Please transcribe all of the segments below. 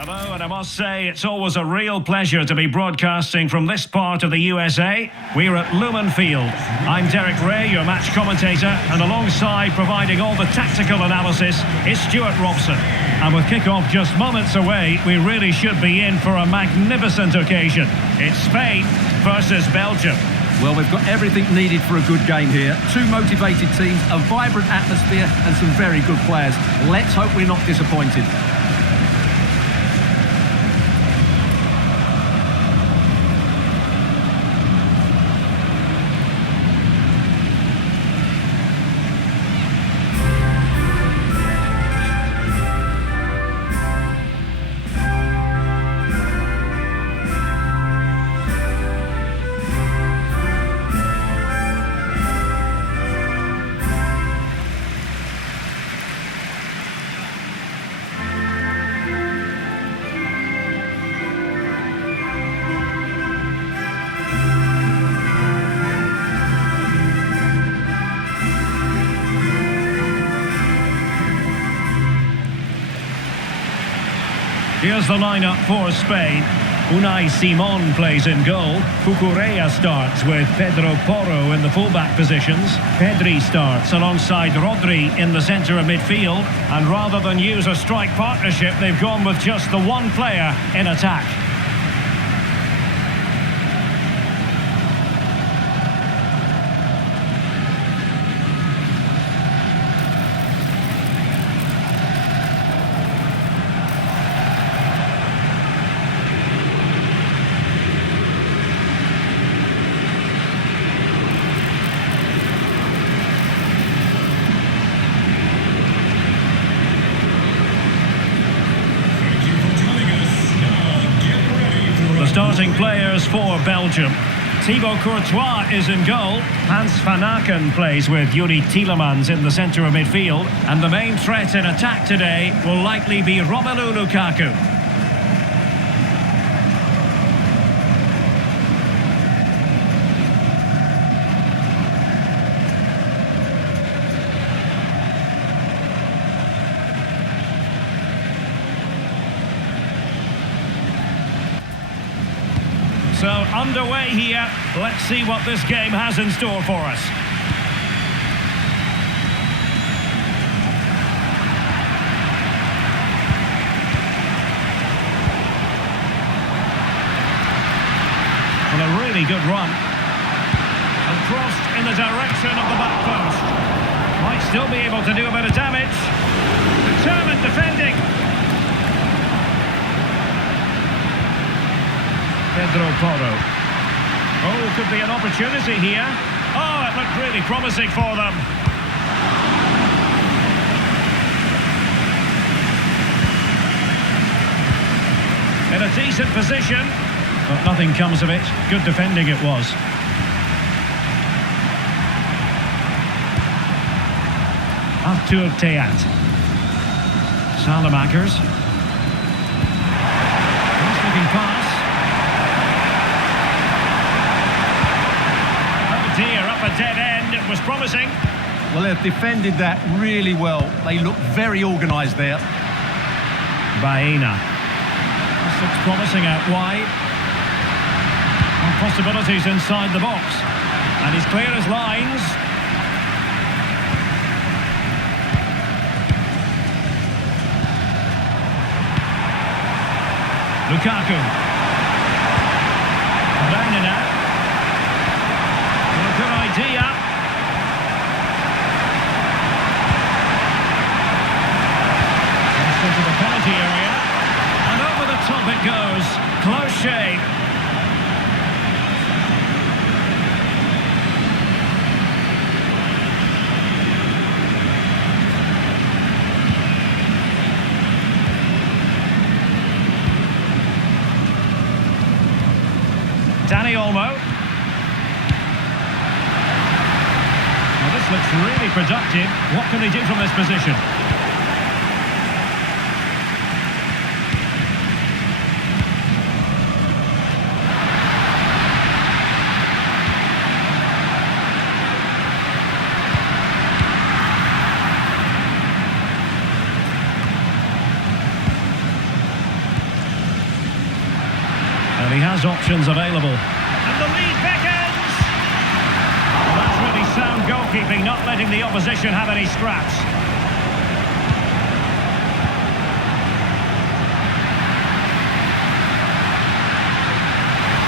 Hello, and I must say it's always a real pleasure to be broadcasting from this part of the USA. We're at Lumen Field. I'm Derek Ray, your match commentator, and alongside providing all the tactical analysis is Stuart Robson. And with kick-off just moments away, we really should be in for a magnificent occasion. It's Spain versus Belgium. Well, we've got everything needed for a good game here. Two motivated teams, a vibrant atmosphere and some very good players. Let's hope we're not disappointed. Here's the lineup for Spain. Unai Simon plays in goal. Cucurella starts with Pedro Porro in the fullback positions. Pedri starts alongside Rodri in the centre of midfield. And rather than use a strike partnership, they've gone with just the one player in attack. Starting players for Belgium. Thibaut Courtois is in goal. Hans van Aken plays with Yuri Tielemans in the centre of midfield. And the main threat in attack today will likely be Romelu Lukaku. So, underway here. Let's see what this game has in store for us. Well, a really good run. And crossed in the direction of the back post. Might still be able to do a bit of damage. Determined defending. Pedro Porro. Oh, could be an opportunity here. Oh, it looked really promising for them. In a decent position, but nothing comes of it. Good defending it was. Arthur Theat. Salamakers. Nice looking pass. Up a dead end, it was promising. Well, they've defended that really well. They look very organised there. Baena. This looks promising out wide. And possibilities inside the box. And he's clear as lines. Lukaku. Baena. Good idea. Into the penalty area. And over the top it goes. Close shave. Dani Olmo. Looks really productive. What can they do from this position? Well, he has options available. And the lead beckons! Well, that's really sound goalkeeping, not letting the opposition have any scraps.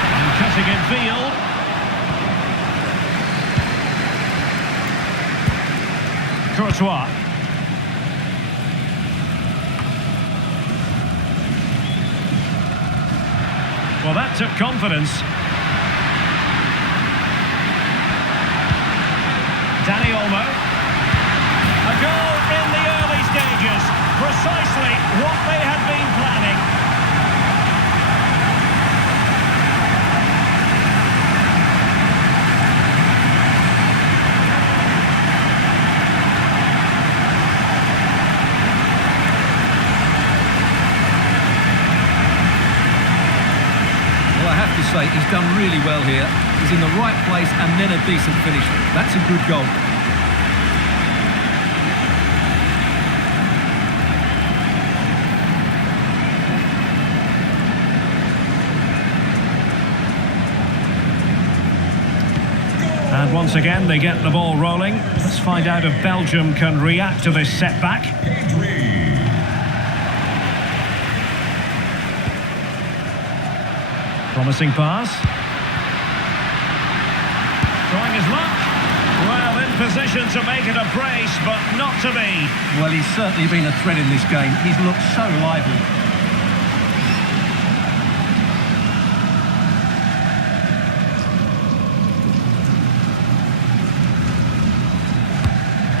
And cutting in field. Courtois. Well, that took confidence. Dani Olmo. A goal in the early stages. Precisely what they had been planning. Say he's done really well here. He's in the right place and then a decent finish. That's a good goal. And once again they get the ball rolling. Let's find out if Belgium can react to this setback. Promising pass. Trying his luck. Well, in position to make it a brace, but not to be. Well, he's certainly been a threat in this game. He's looked so lively.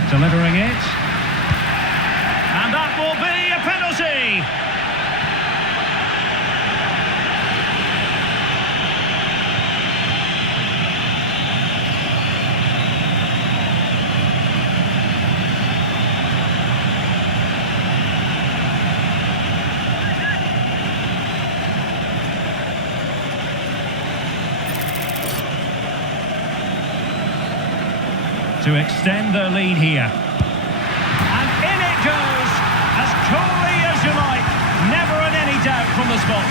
Delivering it. And that will be a penalty. To extend their lead here. And in it goes, as coolly as you like. Never in any doubt from the spot.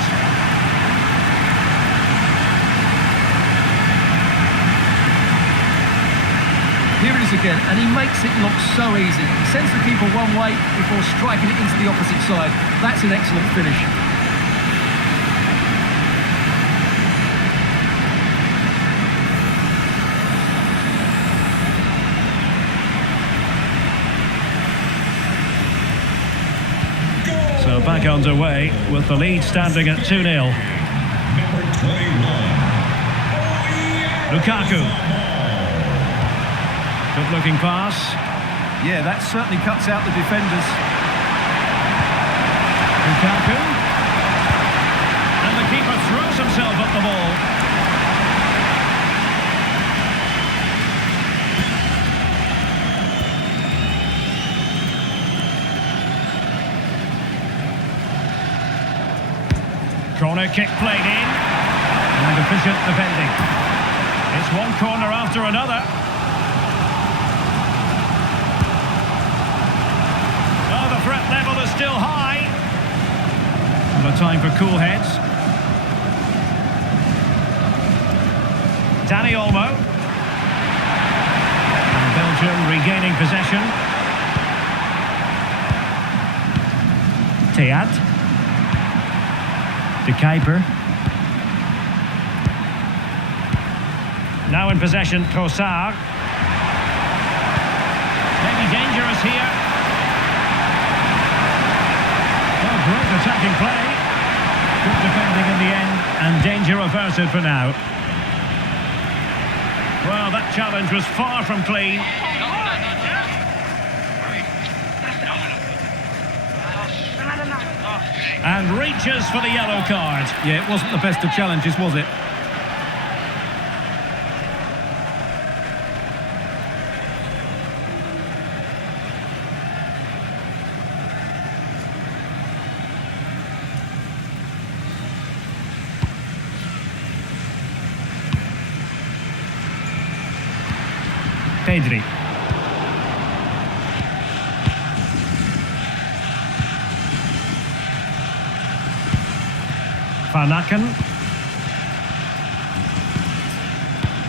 Here it is again, and he makes it look so easy. He sends the keeper one way before striking it into the opposite side. That's an excellent finish. So back underway with the lead standing at 2-0. Number 21. Lukaku. Good looking pass. Yeah, that certainly cuts out the defenders. Lukaku. And the keeper throws himself at the ball. Corner kick played in, and efficient defending. It's one corner after another. Oh, the threat level is still high. And a time for cool heads. Dani Olmo. And Belgium regaining possession. Theat. De Kuiper. Now in possession, Trossard. Maybe dangerous here. Well, great attacking play. Good defending in the end, and danger averted for now. Well, that challenge was far from clean. And reaches for the yellow card. Yeah, it wasn't the best of challenges, was it? Pedri. Van Aken.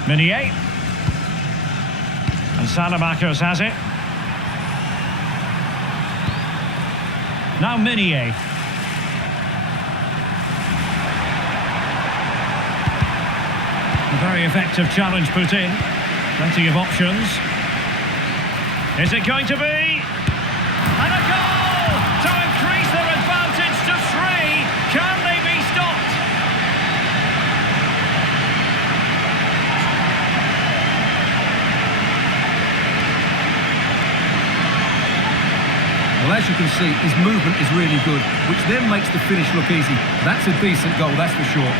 Meunier. And Salamakers has it. Now Meunier. A very effective challenge put in. Plenty of options. Is it going to be? And a goal to increase their advantage to 3. Can they be stopped? Well, as you can see, his movement is really good, which then makes the finish look easy. That's a decent goal, that's for sure.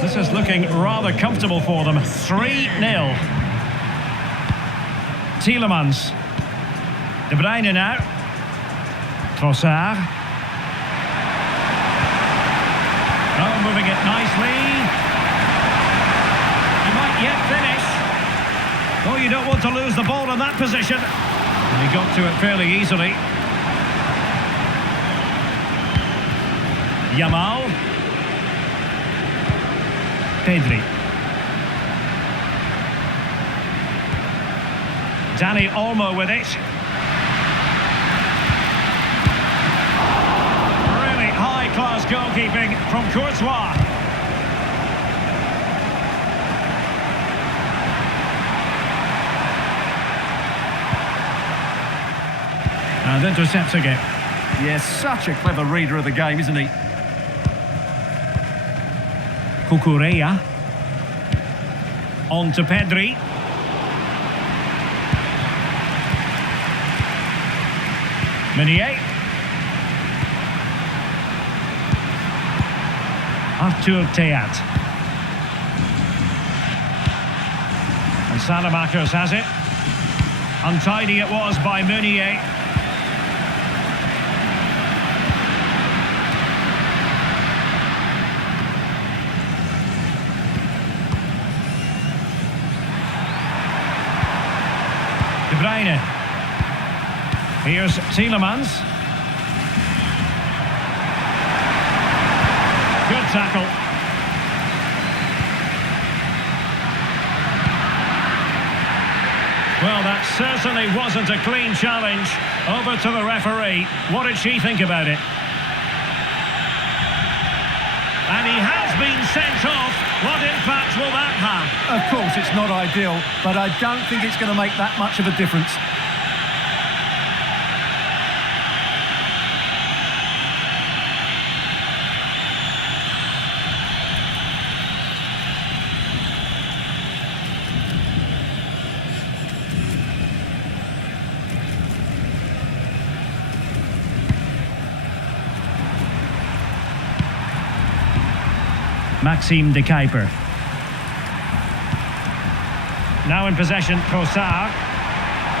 This is looking rather comfortable for them. 3-0. Tielemans. De Bruyne now. Trossard. Oh, moving it nicely. He might yet finish. Oh, you don't want to lose the ball in that position. And he got to it fairly easily. Yamal. Pedri. Dani Olmo with it. Really high-class goalkeeping from Courtois. And intercepts again. Yes, such a clever reader of the game, isn't he? Cucurella. On to Pedri. Meunier. Arthur Theat. And Salamakers has it. Untidy it was by Meunier. De Bruyne. Here's Tielemans. Good tackle. Well, that certainly wasn't a clean challenge. Over to the referee. What did she think about it? And he has been sent off. What impact will that have? Of course, it's not ideal, but I don't think it's going to make that much of a difference. Maxime de Kuiper. Now in possession, Trossard.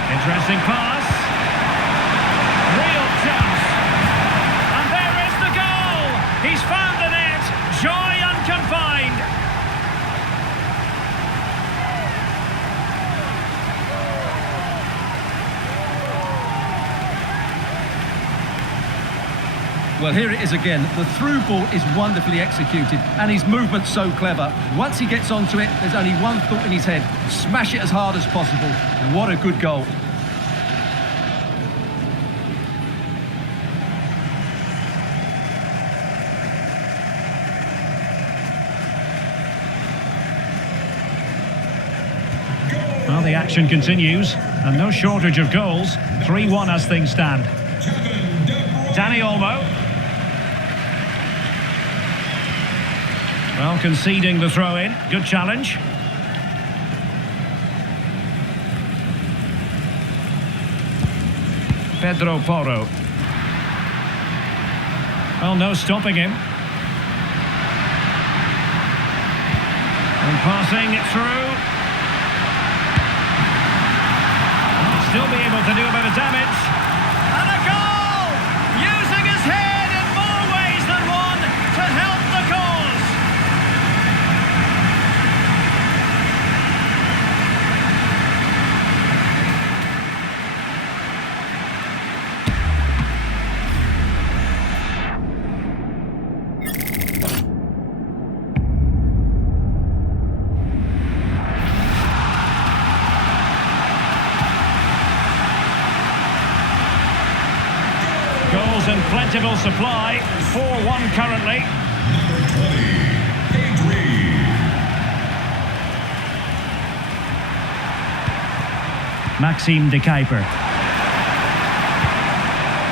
Interesting pass. Real chance. And there is the goal. He's found the net. Joy unconfined. Well, here it is again. The through ball is wonderfully executed, and his movement's so clever. Once he gets onto it, there's only one thought in his head: smash it as hard as possible. What a good goal. Well, the action continues, and no shortage of goals. 3-1 as things stand. Dani Olmo. Well, conceding the throw-in. Good challenge. Pedro Porro. Well, no stopping him. And passing it through. Still be able to do a bit of damage. And a goal! Using his head in more ways than one to help the cause. little supply. 4-1 currently. Number 20, Rodri. Maxime de Kuiper.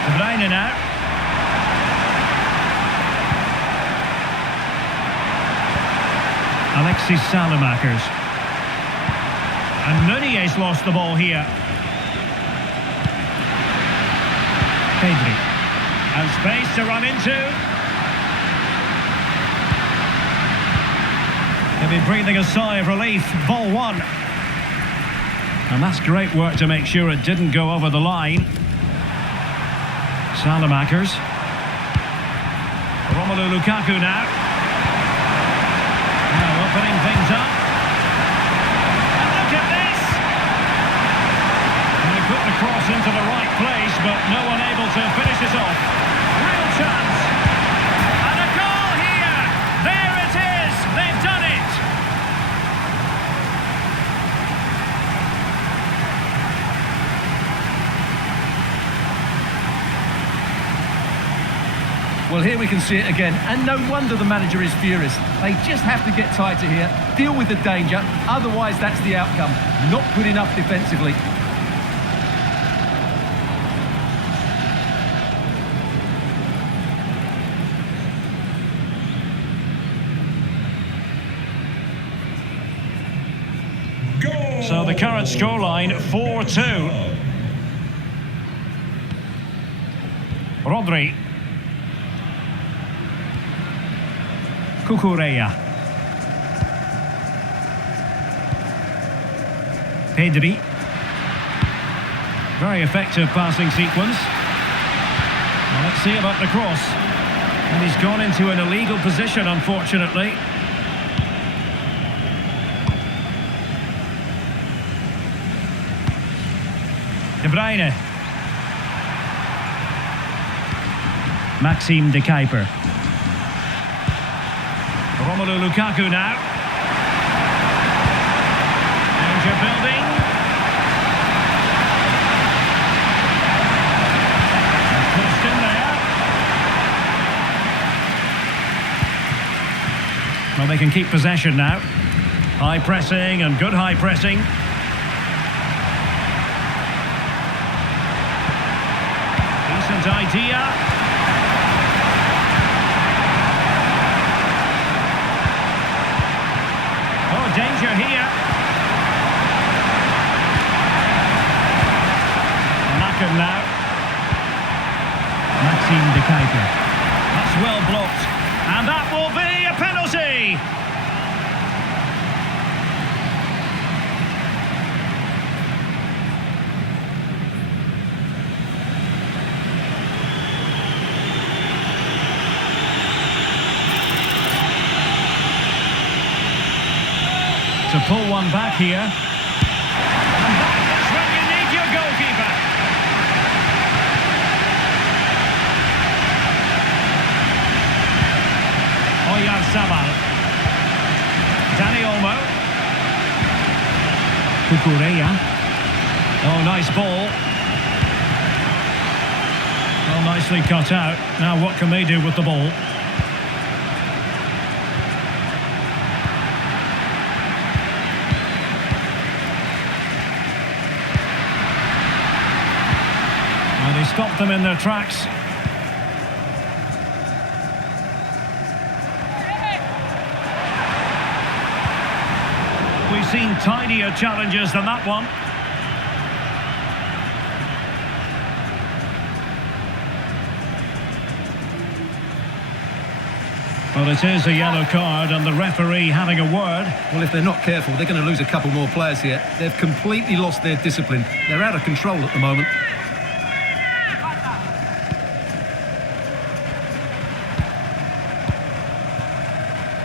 De Bruyne now. Alexis Salemakers. And Meunier's lost the ball here. Pedri. And space to run into. They've been breathing a sigh of relief. Ball one. And that's great work to make sure it didn't go over the line. Salemakers. Romelu Lukaku now. Now opening things up. And look at this! And they put the cross into the right place, but no one able to finish it off. Real chance. And a goal here! There it is! They've done it! Well, here we can see it again, and no wonder the manager is furious. They just have to get tighter here, deal with the danger, otherwise that's the outcome. Not good enough defensively. Goal! So the current scoreline, 4-2. Rodri. Cucurella. Pedri. Very effective passing sequence. Well, let's see about the cross. And he's gone into an illegal position, unfortunately. De Bruyne. Maxime de Kuiper. Romelu Lukaku now. Danger building. Pushed in there. Well, they can keep possession now. High pressing and good high pressing. Decent idea. Danger here. Knackered now. Maxime de Kuiper. That's well blocked. And that will be a penalty. To pull one back here. And that is when you need your goalkeeper. Oyarzabal. Dani Olmo. Cucurella. Oh, nice ball. Well, nicely cut out. Now what can they do with the ball? They stopped them in their tracks. We've seen tidier challenges than that one. Well, it is a yellow card and the referee having a word. Well, if they're not careful, they're going to lose a couple more players here. They've completely lost their discipline. They're out of control at the moment.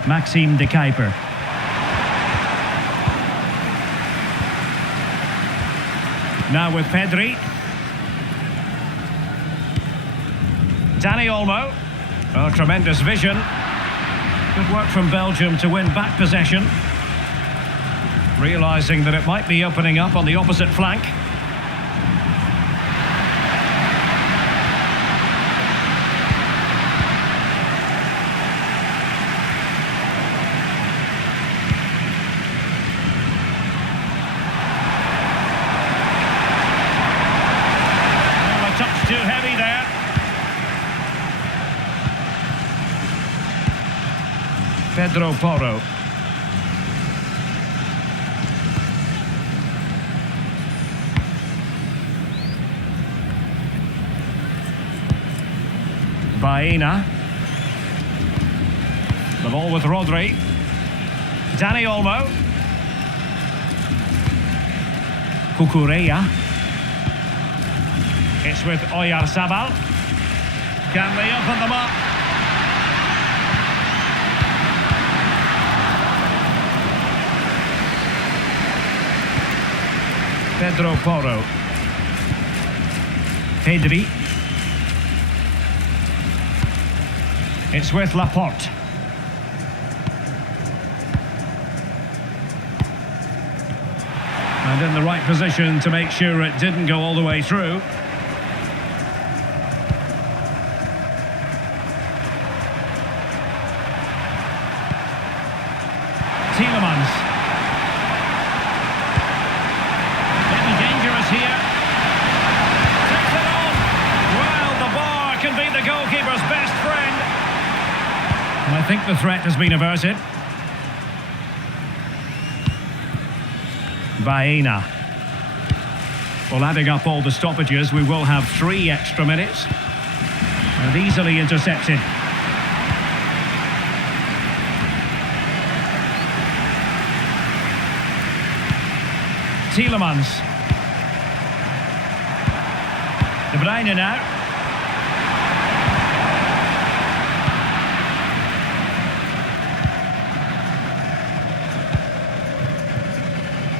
Maxime de Kuiper. Now with Pedri. Dani Olmo. Oh, tremendous vision. Good work from Belgium to win back possession. Realising that it might be opening up on the opposite flank. Pedro Porro. Baena. The ball with Rodri. Dani Olmo. Cucurella. It's with Oyarzabal. Can they open them up? Pedro Porro. Pedri. It's with Laporte. And in the right position to make sure it didn't go all the way through. Tielemans. Getting dangerous here. Takes it on. Well, the bar can be the goalkeeper's best friend. And I think the threat has been averted. Baena. Well, adding up all the stoppages, we will have 3 extra minutes. And easily intercepted. Tielemans. De Bruyne now.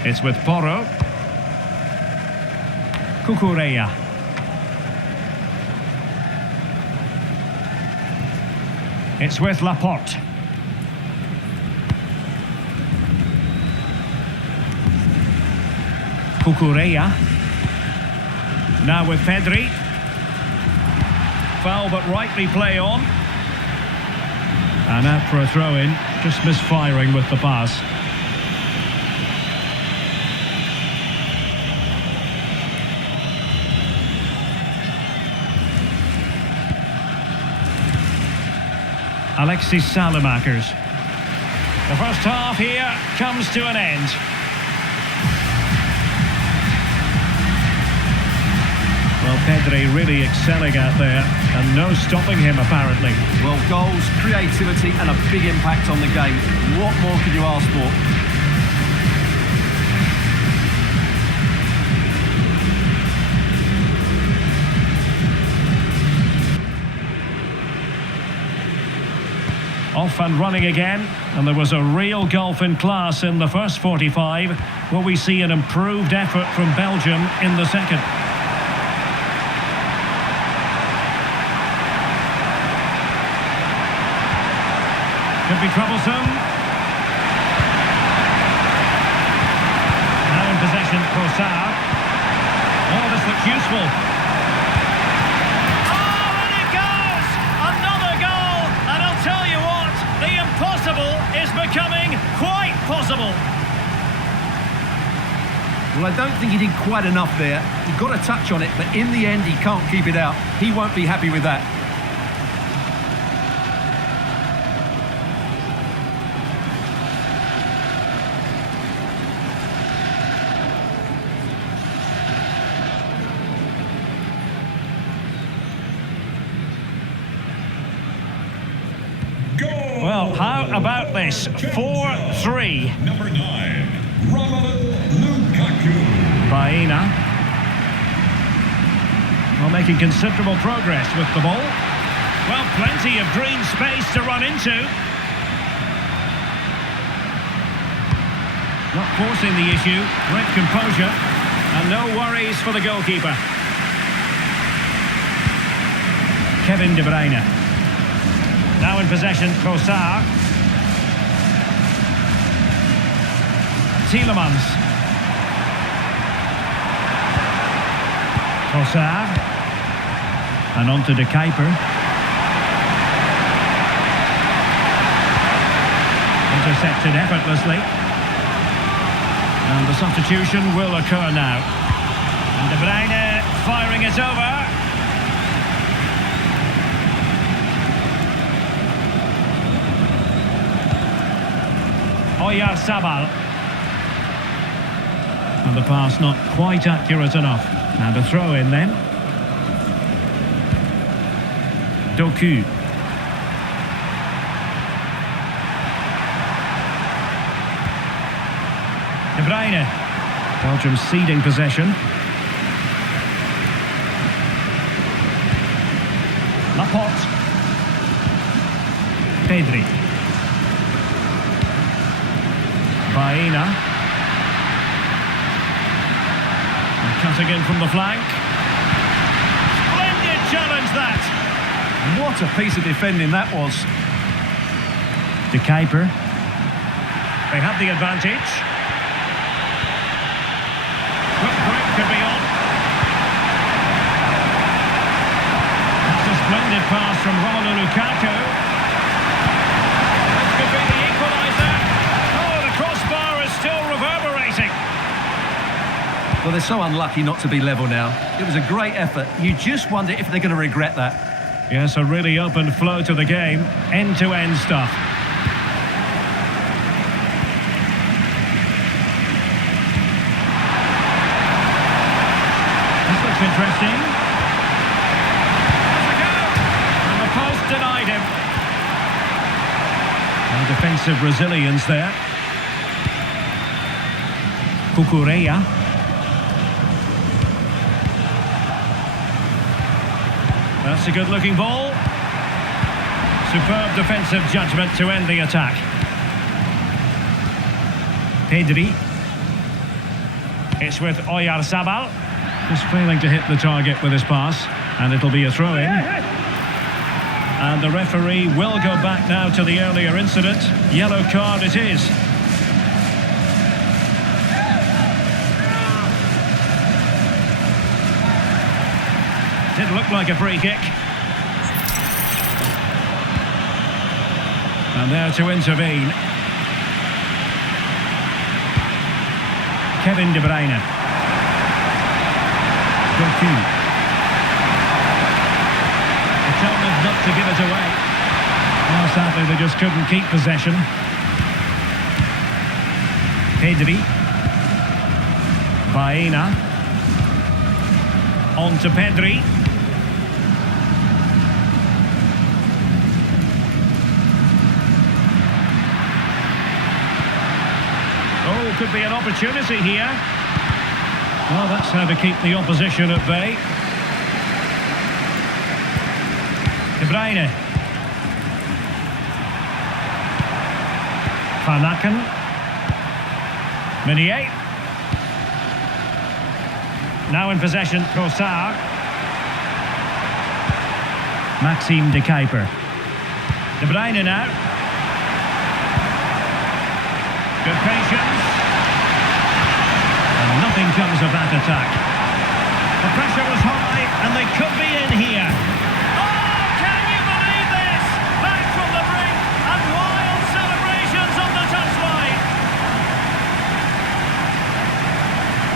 It's with Porro. Cucurella. It's with Laporte. Cucurella. Now with Pedri. Foul but rightly play on. And out for a throw-in. Just misfiring with the pass. Alexis Salemakers. The first half here comes to an end. Well, Pedri really excelling out there, and no stopping him apparently. Well, goals, creativity and a big impact on the game. What more could you ask for? Off and running again, and there was a real gulf in class in the first 45. Will we see an improved effort from Belgium in the second? Could be troublesome. Now in possession, Trossard. Oh, this looks useful. Impossible is becoming quite possible. Well, I don't think he did quite enough there. He got a touch on it, but in the end, he can't keep it out. He won't be happy with that. Well, how about this? 4-3. Number 9, Romelu Lukaku. Baena. Well, making considerable progress with the ball. Well, plenty of green space to run into. Not forcing the issue. Great composure. And no worries for the goalkeeper. Kevin De Bruyne. Now in possession, Trossard. Tielemans. Trossard. And on to De Kuiper. Intercepted effortlessly. And the substitution will occur now. And De Bruyne firing it over. Oyarzabal. And the pass not quite accurate enough. And a throw in then. Doku. De Bruyne. Belgium ceding possession. Laporte. Pedri. Baena. And cutting in from the flank. Splendid challenge that. What a piece of defending that was. De Kuiper. They have the advantage. Quick break could be on. That's a splendid pass from Romelu Lukaku. This could be the equaliser. Oh, the crossbar is still reverberating. Well, they're so unlucky not to be level now. It was a great effort. You just wonder if they're going to regret that. Yes, a really open flow to the game. End-to-end stuff. This looks interesting. That's a go! And the post denied him. And defensive resilience there. Cucurella. That's a good-looking ball. Superb defensive judgment to end the attack. Pedri. It's with Oyarzabal. Just failing to hit the target with his pass. And it'll be a throw-in. And the referee will go back now to the earlier incident. Yellow card it is. Did look like a free kick. And there to intervene. Kevin De Bruyne. Doku. Determined not to give it away. Well, sadly, they just couldn't keep possession. Pedri. Baena. On to Pedri. Oh, could be an opportunity here. Well, that's how to keep the opposition at bay. De Bruyne. Van Aken. Meunier. Now in possession, Trossard. Maxime De Kuiper. De Bruyne now. Good patience. And nothing comes of that attack. The pressure was high and they could be in here. Oh, can you believe this? Back from the brink and wild celebrations on the touchline.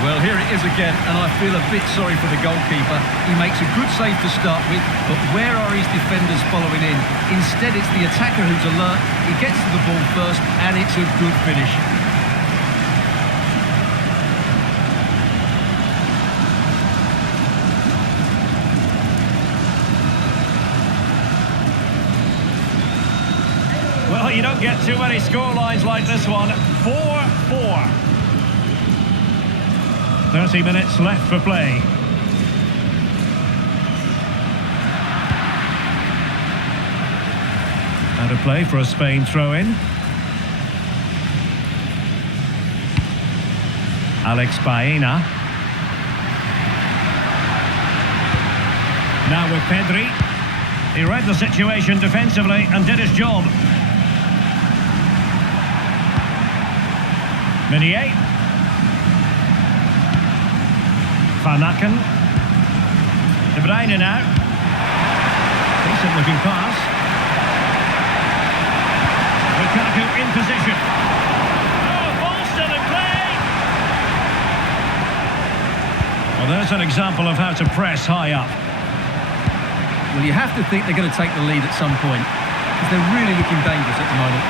Well, here it is again, and I feel a bit sorry for the goalkeeper. He makes a good save to start with, but where are his defenders following in? Instead, it's the attacker who's alert. He gets to the ball first, and it's a good finish. Well, you don't get too many scorelines like this one. 4-4. 30 minutes left for play. Out of play for a Spain throw-in. Alex Baena. Now with Pedri. He read the situation defensively and did his job. Meunier. Van Aken. De Bruyne now. Decent looking pass. Lukaku in position. Oh, ball still in play. Well, there's an example of how to press high up. Well, you have to think they're going to take the lead at some point, because they're really looking dangerous at the moment.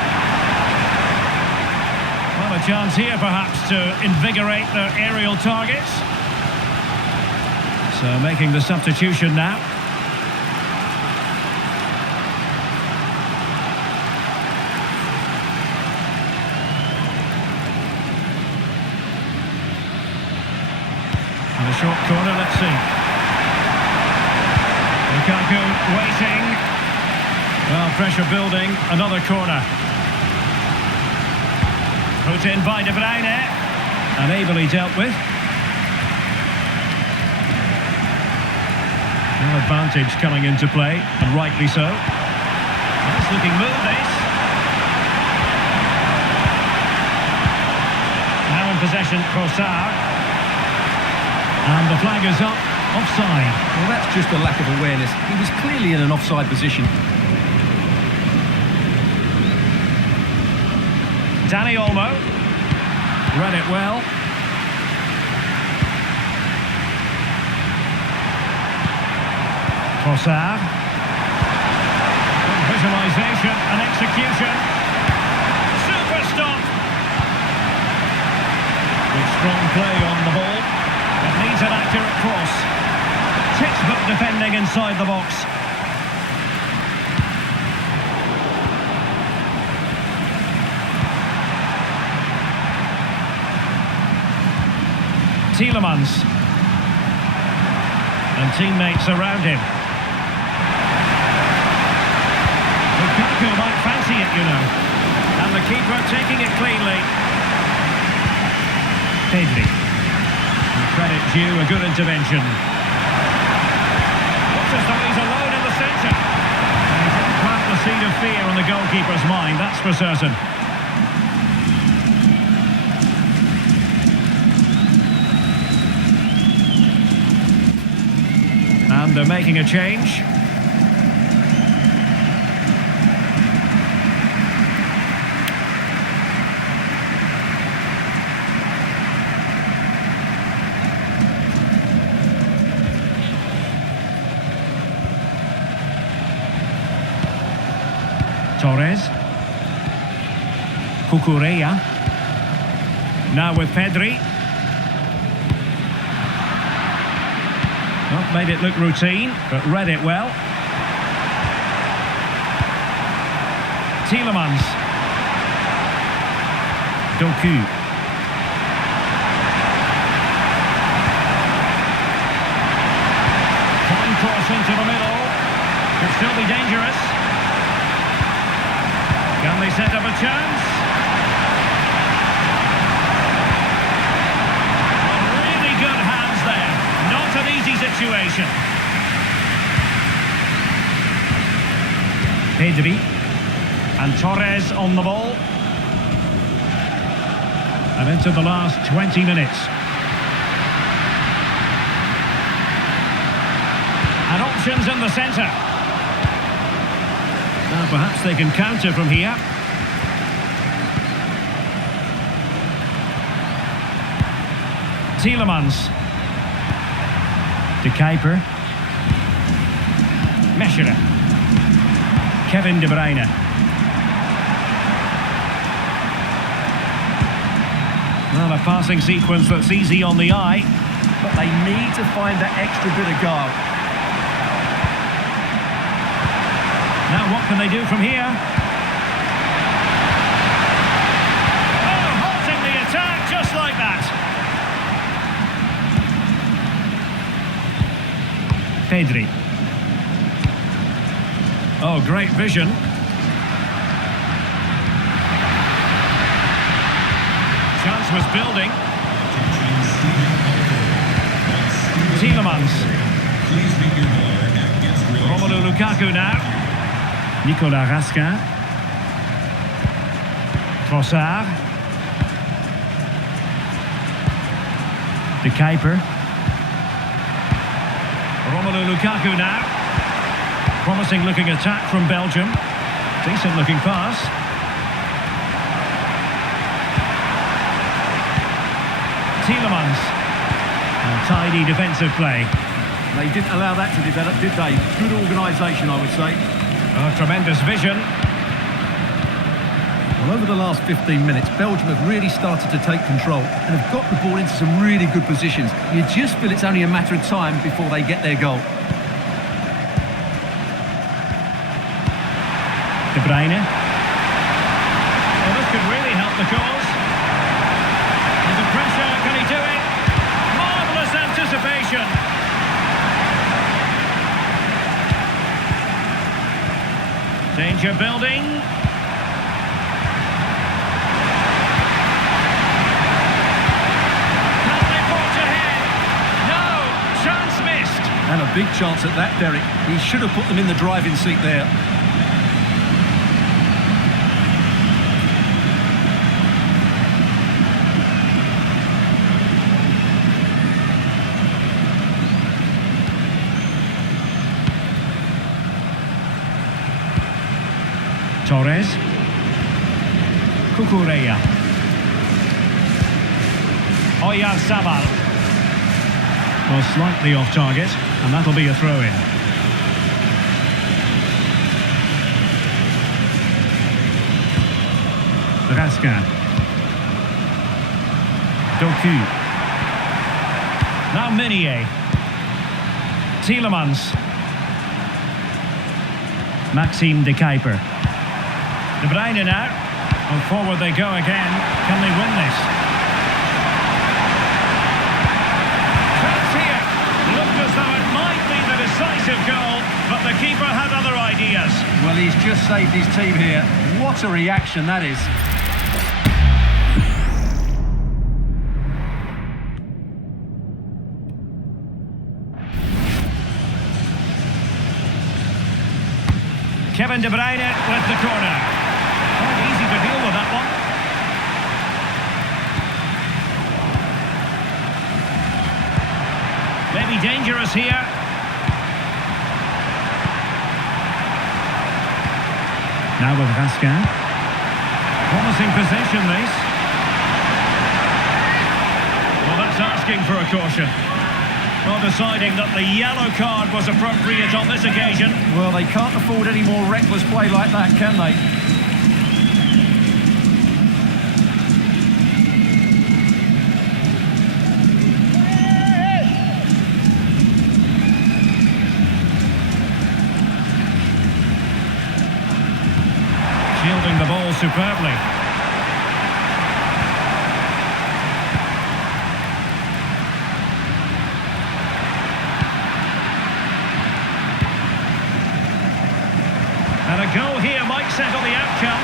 Well, a chance here perhaps to invigorate their aerial targets. So making the substitution now. And a short corner, let's see. Lukaku waiting. Well, pressure building, another corner. Put in by De Bruyne, and ably dealt with. No advantage coming into play, and rightly so. Nice looking move, this. Now in possession, Trossard. And the flag is up, offside. Well, that's just a lack of awareness. He was clearly in an offside position. Dani Olmo. Read it well. Trossard. Visualisation and execution. Super stop. Good strong play on the ball. It needs an accurate cross. Textbook defending inside the box. Tielemans. And teammates around him. Lukaku might fancy it, you know. And the keeper taking it cleanly. Pedri. And credit due, a good intervention. Looks as though he's alone in the centre. And he didn't plant the seed of fear on the goalkeeper's mind, that's for certain. And they're making a change. Torres. Cucurella. Now with Pedri. Well, made it look routine, but read it well. Tielemans. Doku. Fine cross into the middle. Could still be dangerous. Can they set up a chance? Well, really good hands there. Not an easy situation. Pedri. And Torres on the ball. And into the last 20 minutes. And options in the centre. Now perhaps they can counter from here. Tielemans. De Kuiper. Meschere. Kevin De Bruyne. Well, a passing sequence that's easy on the eye. But they need to find that extra bit of guile. Now what can they do from here? Oh, halting the attack just like that. Pedri. Oh, great vision. Chance was building. Tielemans. Romelu Lukaku now. Nicolas Raskin. Trossard. De Kuiper. Romelu Lukaku now. Promising looking attack from Belgium. Decent looking pass. Tielemans. And tidy defensive play. They didn't allow that to develop, did they? Good organisation, I would say. Oh, tremendous vision. Well, over the last 15 minutes, Belgium have really started to take control and have got the ball into some really good positions. You just feel it's only a matter of time before they get their goal. De Bruyne. Well, this could really help the cause. Under pressure, can he do it? Marvellous anticipation. Danger building. Can they forge ahead? No, chance missed. And a big chance at that, Derek. He should have put them in the driving seat there. Torres. Cucurella. Oyarzabal. Well, slightly off target, and that'll be a throw-in. Raksasa. Doku. Now Minier. Tielemans. Maxime de Kuiper. De Bruyne now, and forward they go again. Can they win this? Chance here. Looked as though it might be the decisive goal, but the keeper had other ideas. Well, he's just saved his team here. What a reaction that is. Kevin De Bruyne with the corner. Quite easy to deal with that one. Maybe dangerous here. Now with Raksasa. Promising possession, this. Well, that's asking for a caution. Well, deciding that the yellow card was appropriate on this occasion. Well, they can't afford any more reckless play like that, can they? Shielding the ball superbly. And a goal here might settle the outcome.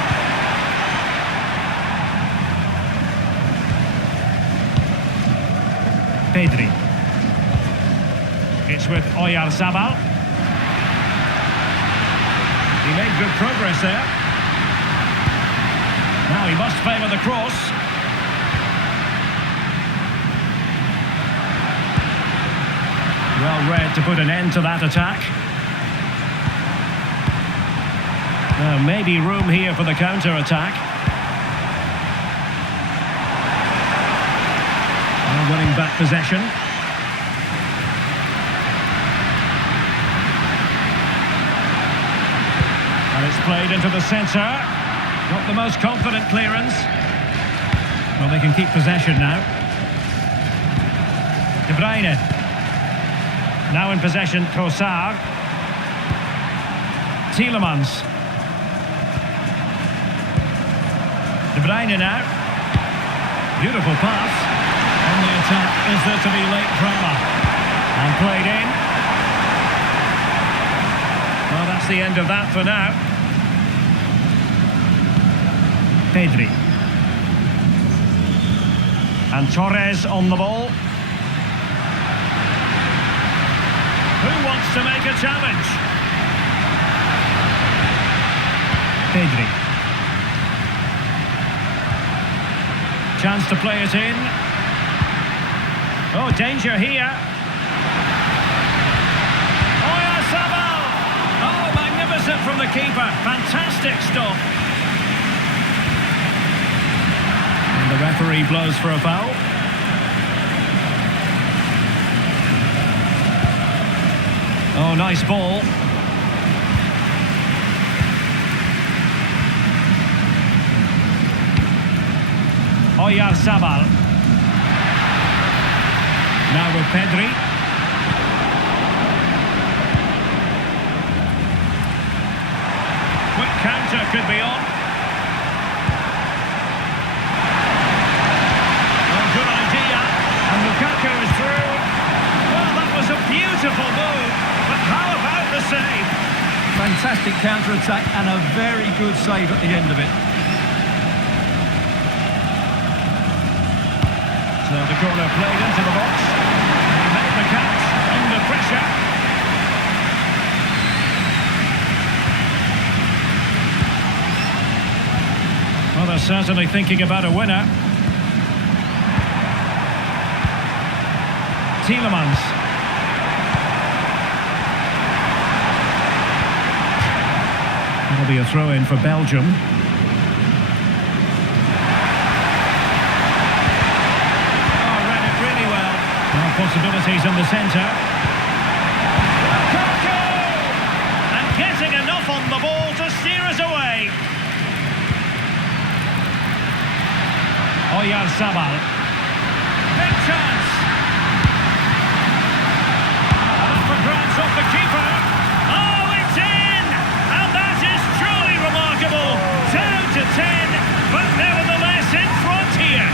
Pedri. It's with Oyarzabal. He made good progress there. Now he must favour the cross. Well read to put an end to that attack. Maybe room here for the counter-attack. Winning back possession. And it's played into the centre. Not the most confident clearance. Well, they can keep possession now. De Bruyne. Now in possession, Trossard. Tielemans. De Bruyne now. Beautiful pass. On the attack, is there to be late drama? And played in. Well, that's the end of that for now. Pedri. And Torres on the ball. Who wants to make a challenge? Pedri. Chance to play it in. Oh, danger here. Oyarzabal! Oh, magnificent from the keeper. Fantastic stop. And the referee blows for a foul. Oh, nice ball. Oyarzabal. Now with Pedri. Quick counter could be on. Well, good idea. And Lukaku is through. Well, that was a beautiful move. But how about the save? Fantastic counter-attack and a very good save at the end of it. So the corner played into the box. He made the catch under pressure. Well, they're certainly thinking about a winner. Tielemans. That'll be a throw-in for Belgium. Possibilities in the centre. Lukaku! And getting enough on the ball to steer us away. Oyarzabal. Big chance. And up for grabs off the keeper. Oh, it's in! And that is truly remarkable. Down to 10, but nevertheless in front here.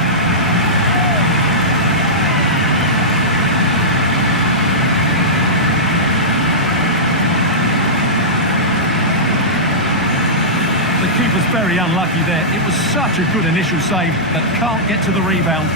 The keeper's very unlucky there. It was such a good initial save, but can't get to the rebound.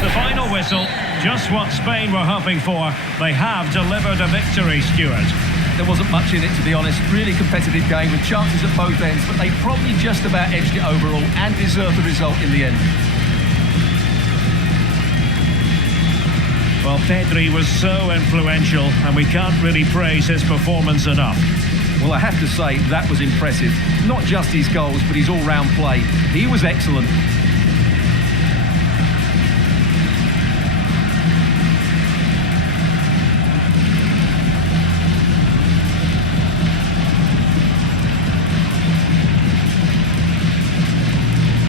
The final whistle, just what Spain were hoping for. They have delivered a victory, Stuart. There wasn't much in it, to be honest. Really competitive game with chances at both ends, but they probably just about edged it overall and deserved the result in the end. Well, Pedri was so influential, and we can't really praise his performance enough. Well, I have to say, that was impressive. Not just his goals, but his all-round play. He was excellent.